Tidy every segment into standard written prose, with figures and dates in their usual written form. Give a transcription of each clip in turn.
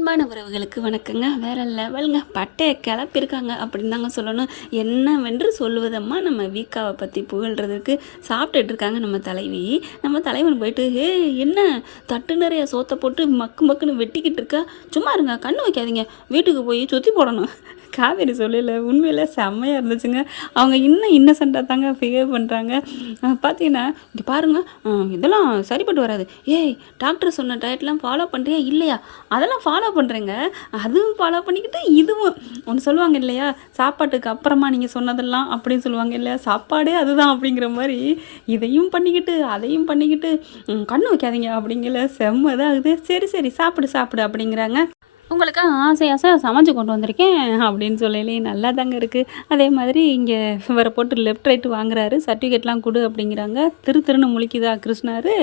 அன்பான உறவுகளுக்கு வணக்கங்க. வேற லெவலுங்க. பட்டையை கிளப்பியிருக்காங்க அப்படின்னு தாங்க சொல்லணும். என்னவென்று சொல்லுவதம்மா நம்ம வீக்காவை பற்றி புகழ்கிறதுக்கு சாப்பிட்டுட்டு இருக்காங்க நம்ம தலைவி. நம்ம தலைவன் போயிட்டு என்ன தட்டு நிறைய சோத்தை போட்டு மக்கு மக்குன்னு வெட்டிக்கிட்டு இருக்கா, சும்மா இருங்க, கண்ணு வைக்காதீங்க, வீட்டுக்கு போய் சுற்றி போடணும். காவேரி சொல்லல, உண்மையில செம்மையாக இருந்துச்சுங்க. அவங்க இன்னும் இன்னசென்ட்டாக தாங்க பிஹேவ் பண்ணுறாங்க. பார்த்தீங்கன்னா இங்கே பாருங்கள், இதெல்லாம் சரிப்பட்டு வராது. ஏய், டாக்டர் சொன்ன டயட்லாம் ஃபாலோ பண்ணுறியா இல்லையா? அதெல்லாம் ஃபாலோ பண்ணுறேங்க, அதுவும் ஃபாலோ பண்ணிக்கிட்டு இதுவும் ஒன்று சொல்லுவாங்க இல்லையா, சாப்பாட்டுக்கு அப்புறமா நீங்கள் சொன்னதெல்லாம் அப்படின்னு சொல்லுவாங்க இல்லையா, சாப்பாடே அதுதான் அப்படிங்கிற மாதிரி இதையும் பண்ணிக்கிட்டு அதையும் பண்ணிக்கிட்டு கண்ணு வைக்காதீங்க அப்படிங்கிற செம்ம இதாகுது. சரி சரி சாப்பிடு சாப்பிடு அப்படிங்கிறாங்க. உங்களுக்கு ஆசை ஆசை சமைச்சு கொண்டு வந்திருக்கேன் அப்படின்னு சொல்லலே நல்லா தாங்க இருக்குது. அதே மாதிரி இங்கே இவரை போட்டு லெஃப்ட் ரைட்டு வாங்குறாரு, சர்டிஃபிகேட்லாம் கொடு அப்படிங்கிறாங்க. திருன்னு முழிக்குதா கிருஷ்ணாரு.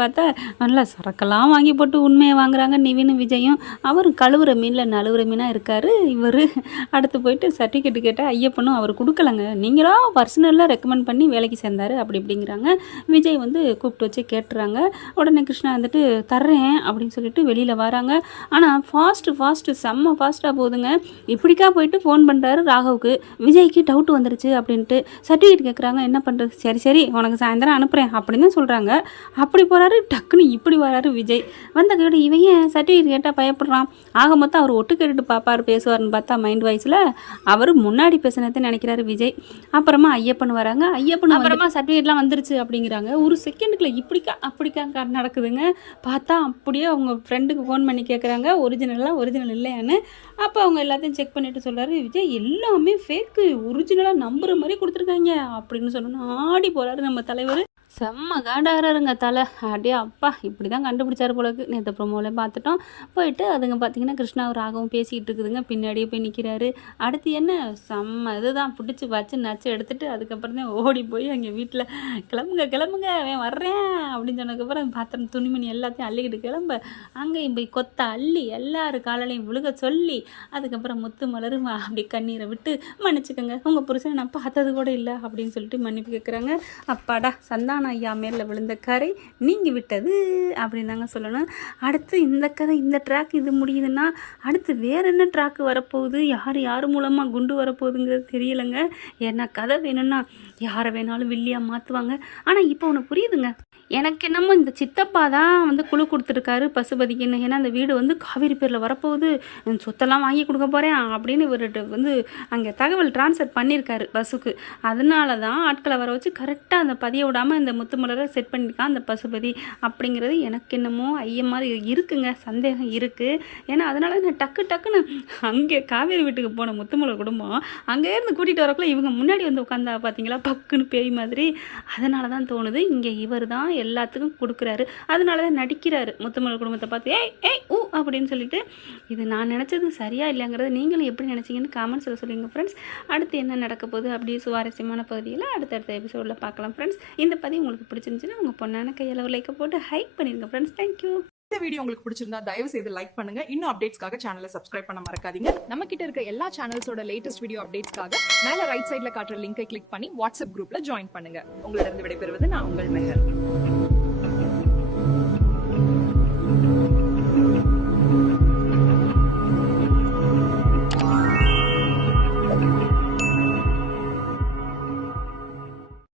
பார்த்தா நல்லா சரக்கெல்லாம் வாங்கி போட்டு உண்மையை வாங்குறாங்க நிவின் விஜயும். அவர் கழுவுற மீனில் நழுவுற மீனாக இருக்கார் இவர். அடுத்து போயிட்டு சர்டிஃபிகேட்டு கேட்டால் ஐயப்பனும் அவர் கொடுக்கலங்க, நீங்களா பர்சனலாக ரெக்கமெண்ட் பண்ணி வேலைக்கு சேர்ந்தார் அப்படி இப்படிங்கிறாங்க. விஜய் வந்து கூப்பிட்டு வச்சு கேட்டுறாங்க. உடனே கிருஷ்ணா வந்துட்டு தர்றேன் அப்படின்னு சொல்லிட்டு வெளியில் வராங்க. ஆனால் ஃபாஸ்ட்டு செம்ம ஃபாஸ்ட்டாக போகுதுங்க. இப்படிக்கா போயிட்டு ஃபோன் பண்ணுறாரு ராகவுக்கு. விஜய்க்கு டவுட் வந்துருச்சு அப்படின்ட்டு சர்டிஃபிகேட் கேட்குறாங்க. என்ன பண்ணுறது, சரி உனக்கு சாயந்தரம் அனுப்புகிறேன் அப்படின்னு தான் சொல்கிறாங்க. அப்படி போகிறாரு, டக்குன்னு இப்படி வராரு விஜய். வந்த கேட்டு இவன் ஏன் சர்டிஃபிகேட் கேட்டால் பயப்படுறான். ஆக மொத்தம் அவர் ஒட்டு கேட்டுட்டு பார்ப்பார் பேசுவார்னு பார்த்தா மைண்ட் வாய்ஸில் அவர் முன்னாடி பேசினதை நினைக்கிறாரு விஜய். அப்புறமா ஐயப்பன் வராங்க. ஐயப்பன் அப்புறமா சர்டிஃபிகேட்லாம் வந்துருச்சு அப்படிங்கிறாங்க. ஒரு செகண்டுக்குள்ள அப்படிக்கா நடக்குதுங்க. பார்த்தா அப்படியே அவங்க ஃப்ரெண்டுக்கு ஃபோன் பண்ணி கேட்குறாங்க ஒரிஜினல் இல்லையான்னு. அப்போ அவங்க எல்லாத்தையும் செக் பண்ணிட்டு சொல்கிறாரு, விஜய் எல்லாமே ஃபேக்கு, ஒரிஜினலாக நம்புகிற மாதிரி கொடுத்துருக்காங்க அப்படின்னு சொல்லணும். ஆடி போகிறாரு நம்ம தலைவர். செம்ம காண்டாகிறாருங்க தலை. அப்படியே அப்பா இப்படி தான் கண்டுபிடிச்சாரு போலக்கு. நேற்று ப்ரோமோவில் பார்த்துட்டோம். போயிட்டு அதுங்க பார்த்தீங்கன்னா கிருஷ்ணாவும் ராகவும் பேசிக்கிட்டு இருக்குதுங்க. பின்னாடியே போய் நிற்கிறாரு. அடுத்து என்ன செம்ம இதுதான் பிடிச்சி வச்சு நச்சு எடுத்துகிட்டு அதுக்கப்புறம் தான் ஓடி போய் அங்கே வீட்டில் கிளம்புங்க அவன் வர்றேன் அப்படின்னு சொன்னதுக்கப்புறம் பாத்திரம் துணிமணி எல்லாத்தையும் அள்ளிக்கிட்டு கிளம்ப அங்கேயும் போய் கொத்த அள்ளி எல்லாரும் காலையிலையும் விழுக சொல்லி அதுக்கப்புறம் முத்து மலரும் அப்படி கண்ணீரை விட்டு மன்னிச்சுக்கோங்க, உங்கள் புருஷனை நான் பார்த்தது கூட இல்லை அப்படின்னு சொல்லிட்டு மன்னிப்பு கேட்குறாங்க. அப்பாடா சந்தான ஐயா மேல விழுந்த கரை நீங்கி விட்டது அப்படின்னு தாங்க சொல்லணும். அடுத்து இந்த கதை இந்த ட்ராக் இது முடியுதுன்னா அடுத்து வேற என்ன ட்ராக் வரப்போகுது, யார் மூலமாக குண்டு வரப்போகுதுங்கிறது தெரியலைங்க. ஏன்னா கதை வேணும்னா யாரை வேணாலும் வில்லியாக மாற்றுவாங்க. ஆனால் இப்போ ஒன்று புரியுதுங்க, எனக்கு என்னமோ இந்த சித்தப்பா தான் வந்து குழு கொடுத்துருக்காரு பசுபதிக்குன்னு. ஏன்னா அந்த வீடு வந்து காவேரி பேரில் வரப்போகுது, சொத்தெல்லாம் வாங்கி கொடுக்க போகிறேன் அப்படின்னு இவர்கிட்ட வந்து அங்கே தகவல் ட்ரான்ஸ்ஃபர் பண்ணியிருக்காரு பசுக்கு. அதனால தான் ஆட்களை வர வச்சு கரெக்டாக அந்த பதிய விடாமல் இந்த முத்துமலரை செட் பண்ணியிருக்கான் அந்த பசுபதி அப்படிங்கிறது எனக்கு என்னமோ ஐயமாக இருக்குங்க, சந்தேகம் இருக்குது. ஏன்னா அதனால நான் டக்குன்னு அங்கே காவேரி வீட்டுக்கு போன முத்துமலர் குடும்பம் அங்கேருந்து கூட்டிகிட்டு வரக்குள்ள இவங்க முன்னாடி வந்து உட்காந்தா பார்த்தீங்களா பக்குன்னு பேய் மாதிரி. அதனால தான் தோணுது இங்கே இவர் தான் எல்லாத்துக்கும் கொடுக்குறாரு. அதனால தான் நடிக்கிறாரு முத்துமலர் குடும்பத்தை பார்த்து ஏய் ஊ அப்படின்னு சொல்லிட்டு. இது நான் நினச்சது சரியா இல்லைங்கிறத நீங்களும் எப்படி நினச்சிங்கன்னு காமெண்ட்ஸில் சொல்லுங்கள் ஃப்ரெண்ட்ஸ். அடுத்து என்ன நடக்க போகுது அப்படியே சுவாரஸ்யமான பகுதியில் அடுத்தடுத்த எபிசோடில் பார்க்கலாம் ஃப்ரெண்ட்ஸ். இந்த பதிவு உங்களுக்கு பிடிச்சிருந்துச்சுன்னா உங்கள் பொண்ணான கையில் ஒரு லைக்கை போட்டு ஹைக் பண்ணிடுங்க ஃப்ரெண்ட்ஸ். தேங்க்யூ. இந்த வீடியோ உங்களுக்கு பிடிச்சிருந்தா தயவு செய்து லைக் பண்ணுங்க. இன்னும் அப்டேட்ஸ்க்காக சேனலை சப்ஸ்கிரைப் பண்ண மறக்காதீங்க. நம்ம கிட்ட இருக்க எல்லா சேனல்ஸோட லேட்டஸ்ட் வீடியோ அப்டேட்ஸ்க்காக மேல ரைட் சைடுல காட்டுற லிங்கை கிளிக் பண்ணி வாட்ஸ்அப் குரூப்ல ஜாயின் பண்ணுங்க. உங்களிடம் விடைபெறுவது நான் உங்கள் மெஹர்.